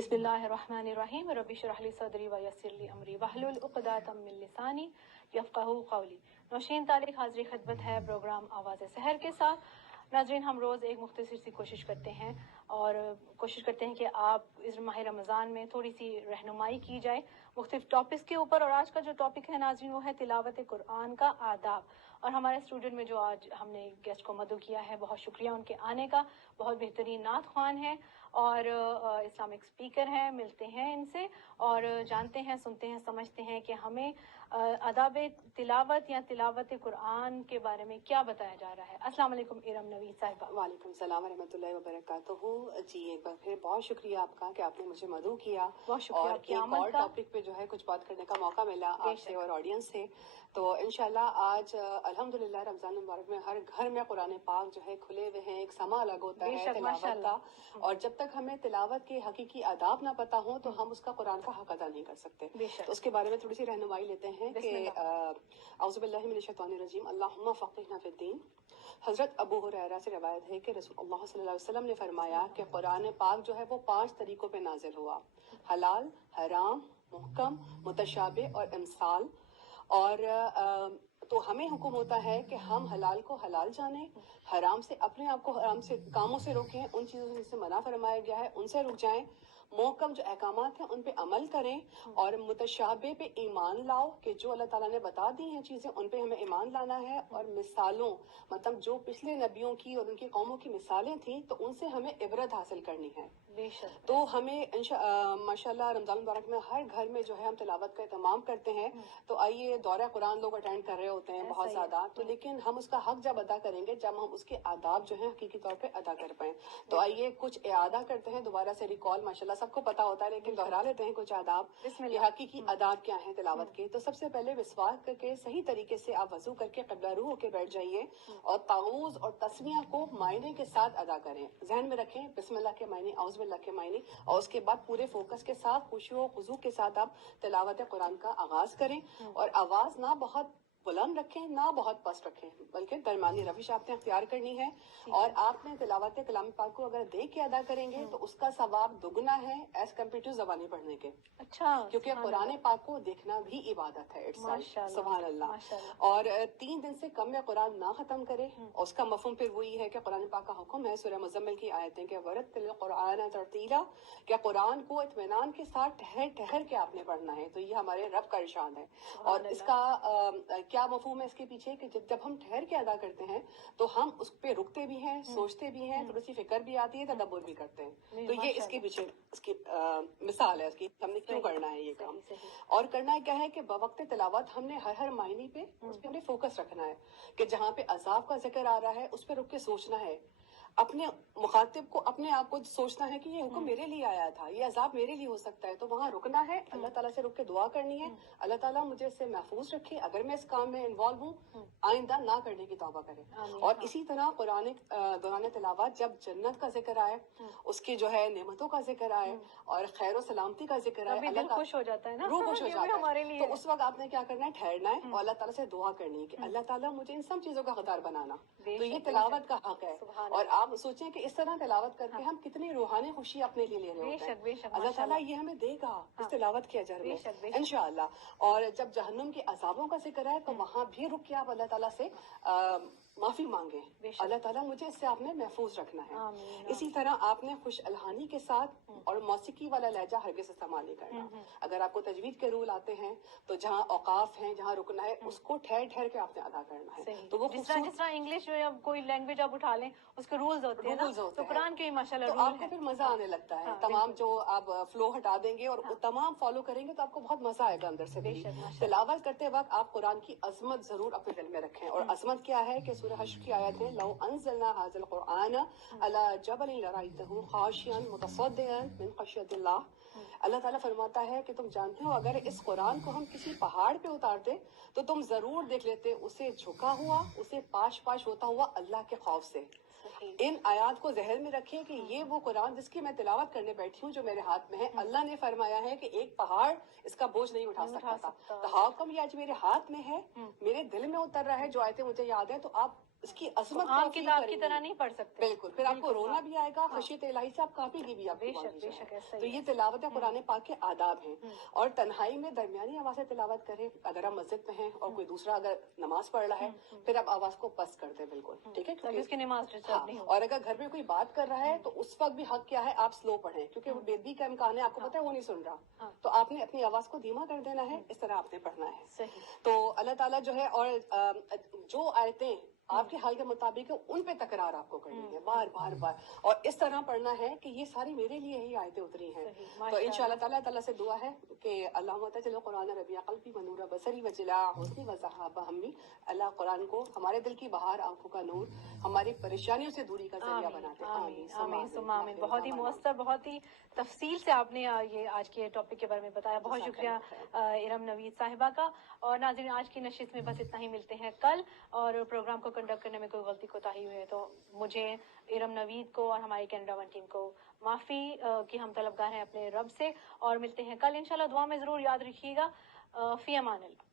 بسم اللہ الرحمن الرحیم رب اشرح لی صدری ویسر لی امری واحلل عقدۃ من لسانی یفقہوا قولی۔ نوشین تعلیق حاضری خدمت ہے پروگرام آواز سحر کے ساتھ۔ ناظرین، ہم روز ایک مختصر سی کوشش کرتے ہیں کہ آپ اس ماہ رمضان میں تھوڑی سی رہنمائی کی جائے مختلف ٹاپکس کے اوپر، اور آج کا جو ٹاپک ہے ناظرین وہ ہے تلاوت قرآن کا آداب۔ اور ہمارے اسٹوڈنٹ میں جو آج ہم نے گیسٹ کو مدعو کیا ہے، بہت شکریہ ان کے آنے کا، بہت بہترین نعت خوان ہیں اور اسلامک اسپیکر ہیں۔ ملتے ہیں ان سے اور جانتے ہیں، سنتے ہیں، سمجھتے ہیں کہ ہمیں آداب تلاوت یا تلاوت قرآن کے بارے میں کیا بتایا جا رہا ہے۔ السلام علیکم ارم نوید صاحبہ۔ وعلیکم السلام ورحمۃ اللہ وبرکاتہ۔ جی ایک بار پھر بہت شکریہ آپ کا کہ آپ نے مجھے مدعو کیا، بہت شکریہ اور آپ کی ایک آمد اور کا۔ ٹاپک پہ جو ہے کچھ بات کرنے کا موقع ملا آپ سے اور آڈینس سے۔ تو انشاءاللہ آج الحمدللہ رمضان المبارک میں ہر گھر میں قرآن پاک جو ہے کھلے ہوئے ہیں، ایک سما الگ ہوتا ہے تلاوت کا، اور جب تک ہمیں تلاوت کے حقیقی آداب نہ پتہ ہوں تو ہم اس کا قرآن کا حق ادا نہیں کر سکتے۔ تو اس کے بارے میں تھوڑی سی رہنمائی لیتے ہیں کہ اعوذ باللہ من الشیطان الرجیم، اللہم فقہنا فی الدین۔ حضرت ابو ہریرہ سے روایت ہے کہ رسول اللہ صلی اللہ علیہ وسلم نے فرمایا کہ قرآن پاک جو ہے وہ 5 طریقوں پہ نازل ہوا: حلال، حرام، محکم، متشابہ اور امثال۔ اور تو ہمیں حکم ہوتا ہے کہ ہم حلال کو حلال جانیں، حرام سے اپنے آپ کو حرام سے کاموں سے روکیں، ان چیزوں سے منع فرمایا گیا ہے ان سے رک جائیں، محکم جو احکامات ہیں ان پہ عمل کریں، اور متشابہ پہ ایمان لاؤ کہ جو اللہ تعالیٰ نے بتا دی ہیں چیزیں ان پہ ہمیں ایمان لانا ہے، اور مثالوں مطلب جو پچھلے نبیوں کی اور ان کی قوموں کی مثالیں تھیں تو ان سے ہمیں عبرت حاصل کرنی ہے۔ تو ہمیں ماشاءاللہ رمضان المبارک میں ہر گھر میں جو ہے ہم تلاوت کا اہتمام کرتے ہیں۔ تو آئیے دورہ قرآن لوگ اٹینڈ کر رہے ہوتے ہیں بہت زیادہ، تو لیکن ہم اس کا حق جب ادا کریں گے جب ہم اس کے آداب جو ہیں حقیقی طور پہ ادا کر پائیں۔ تو آئیے کچھ اعادہ کرتے ہیں، دوبارہ سے ریکال، ماشاءاللہ سب کو پتا ہوتا ہے لیکن دہرا لیتے ہیں کچھ آداب۔ یہ حقیقی آداب کیا ہیں تلاوت کے؟ تو سب سے پہلے مسواک کر کے صحیح طریقے سے آپ وضو کر کے قبلہ رو ہو کے بیٹھ جائیے، اور تعوذ اور تسمیہ کو معنی کے ساتھ ادا کریں۔ ذہن میں رکھیں بسم اللہ کے معنی، اعوذ باللہ کے معنی، اور اس کے بعد پورے فوکس کے ساتھ خشوع و خضوع کے ساتھ آپ تلاوت قرآن کا آغاز کریں، اور آواز نہ بہت بلند رکھیں نہ بہت پست رکھیں، بلکہ درمیانی روش آپ نے اختیار کرنی ہے۔ اور آپ نے تلاوت کلام پاک کو اگر دیکھ کے ادا کریں گے تو اس کا ثواب دگنا ہے ایز کمپیئر ٹو زبانی پڑھنے کے۔ اچھا، کیونکہ قرآن پاک کو دیکھنا بھی عبادت ہے سبحان اللہ۔ اور 3 دن سے کم میں قرآن نہ ختم کرے، اور اس کا مفہوم پھر وہی ہے کہ قرآن پاک کا حکم ہے سورہ مزمل کی آیتیں کہ ورتل القرآن ترتیلا، کہ قرآن کو اطمینان کے ساتھ ٹھہر ٹھہر کے آپ نے پڑھنا ہے۔ تو یہ ہمارے رب کا ارشاد ہے، اور اس کا کیا مفہوم ہے اس کے پیچھے کہ جب ہم ٹھہر کے ادا کرتے ہیں تو ہم اس پہ رکتے بھی ہیں، سوچتے بھی ہیں، تھوڑی سی فکر بھی آتی ہے، تدبر بھی کرتے ہیں۔ تو یہ اس کے پیچھے اس کی مثال ہے اس کی، ہم نے کیوں کرنا ہے یہ کام۔ اور کرنا کیا ہے کہ بوقت تلاوت ہم نے ہر معنی پہ اس پہ ہم نے فوکس رکھنا ہے، کہ جہاں پہ عذاب کا ذکر آ رہا ہے اس پہ رک کے سوچنا ہے، اپنے مخاطب کو اپنے آپ کو سوچنا ہے کہ یہ حکم میرے لیے آیا تھا، یہ عذاب میرے لیے ہو سکتا ہے، تو وہاں رکنا ہے، اللہ تعالیٰ سے رک کے دعا کرنی ہے، اللہ تعالیٰ مجھے اس سے محفوظ رکھے، اگر میں اس کام میں انوالو ہوں آئندہ نہ کرنے کی توبہ کرے۔ اور اسی طرح قرآن دوران تلاوت جب جنت کا ذکر آئے، اس کی جو ہے نعمتوں کا ذکر آئے اور خیر و سلامتی کا ذکر آئے، دل خوش ہو جاتا ہے نا، روح خوش ہو جاتا ہے، تو اس وقت آپ نے کیا کرنا ہے؟ ٹھہرنا ہے اور اللہ تعالیٰ سے دعا کرنی ہے کہ اللہ تعالیٰ مجھے ان سب چیزوں کا حقدار بنانا۔ تو یہ تلاوت کا حق ہے، اور آپ سوچیں کہ اس طرح تلاوت کر کے ہم کتنی روحانی خوشی اپنے لیے لے رہے ہوتے ہیں۔ اللہ تعالیٰ یہ ہمیں دے گا اس تلاوت کے اجر میں انشاءاللہ۔ اور جب جہنم کے عذابوں کا ذکر ہے تو وہاں بھی رک کے آپ اللہ تعالیٰ سے معافی مانگیں، اللہ تعالیٰ مجھے اس سے آپ نے محفوظ رکھنا ہے۔ اسی طرح آپ نے خوش الحانی کے ساتھ اور موسیقی والا لہجہ ہرگز استعمال نہیں کرنا۔ اگر آپ کو تجوید کے رول آتے ہیں تو جہاں اوقاف ہیں، جہاں رکنا ہے، اس کو ٹھہر ٹھہر کے آپ نے ادا کرنا ہے۔ تو وہ جس طرح انگلش یا کوئی لینگویج آپ اٹھا لیں اس کے رولز ہوتے ہیں، تو قرآن کے بھی ماشاءاللہ تو آپ کو پھر مزہ آنے لگتا ہے۔ تمام جو آپ فلو ہٹا دیں گے اور تمام فالو کریں گے تو آپ کو بہت مزہ آئے گا اندر سے بھی۔ تلاوت کرتے وقت آپ قرآن کی عظمت ضرور اپنے دل میں رکھیں، اور عظمت کیا ہے کہ سورہ حشر کی آیت ہے لو انزلنا هذا القرآن على جبل لرأيته خاشعا متصدعا من خشیۃ اللہ۔ اللہ تعالیٰ فرماتا ہے کہ تم جانتے ہو اگر اس قرآن کو ہم کسی پہاڑ پہ اتارتے تو تم ضرور دیکھ لیتے اسے جھکا ہوا، اسے پاش پاش ہوتا ہوا اللہ کے خوف سے۔ ان آیات کو ذہن میں رکھیں کہ یہ وہ قرآن جس کی میں تلاوت کرنے بیٹھی ہوں جو میرے ہاتھ میں ہے، اللہ نے فرمایا ہے کہ ایک پہاڑ اس کا بوجھ نہیں اٹھا سکتا تھا، تو ہاؤ کم یہ آج میرے ہاتھ میں ہے، میرے دل میں اتر رہا ہے، جو آیتیں مجھے یاد ہے، تو آپ اس کی عظمت کو عام فیل کتاب کریں کی گے. طرح نہیں پڑھ سکتے. بالکل. پھر آپ کو رونا بھی آئے گا, خشیت الہی سے آپ کانپیں گی بھی آپ کی باڈی جو ہے. تو یہ تلاوت قرآن پاک کے آداب ہیں. اور تنہائی میں درمیانی آواز سے تلاوت کریں. اگر آپ مسجد میں ہیں اور کوئی دوسرا اگر نماز پڑھ رہا ہے, پھر آپ آواز کو پست کر دیں بالکل, ٹھیک ہے, تاکہ اس کی نماز ڈسٹرب نہیں ہو. اور اگر گھر میں کوئی بات کر رہا ہے تو اس وقت بھی حق کیا ہے, آپ سلو پڑھیں, کیونکہ وہ بے کا امکان ہے, آپ کو پتا ہے وہ نہیں سن رہا, تو آپ نے اپنی آواز کو دھیما کر دینا ہے, اس طرح آپ نے پڑھنا ہے. تو اللہ تعالیٰ جو ہے, اور جو آیتیں آپ کے حال کے مطابق ہے ان پہ تکرار آپ کو کرنی ہے, بار بار بار, اور اس طرح پڑھنا ہے کہ یہ ساری میرے لیے ہی آیتیں اتری ہیں. تو انشاءاللہ تعالیٰ سے دعا ہے کہ اللہم تجعل القرآن ربیع قلبی ونور بصری وجلاء حزنی وذہاب ہمی. اللہ قرآن کو ہمارے دل کی بہار, آنکھوں کا نور, ہماری پریشانیوں سے دوری کا ذریعہ بناتے ہیں. آمین آمین ثم آمین. بہت ہی مؤثر, بہت ہی تفصیل سے آپ نے یہ آج کے ٹاپک کے بارے میں بتایا. بہت شکریہ ارم نوید صاحبہ کا. اور ناظرین, آج کی نشست میں بس اتنا ہی. ملتے ہیں کل, اور پروگرام کو کنڈکٹ کرنے میں کوئی غلطی کوتاہی ہوئی ہے تو مجھے, ارم نوید کو اور ہماری کینیڈا ون ٹیم کو معافی کی ہم طلبگار ہیں اپنے رب سے. اور ملتے ہیں کل انشاءاللہ. دعا میں ضرور یاد رکھیے گا. فی امان اللہ.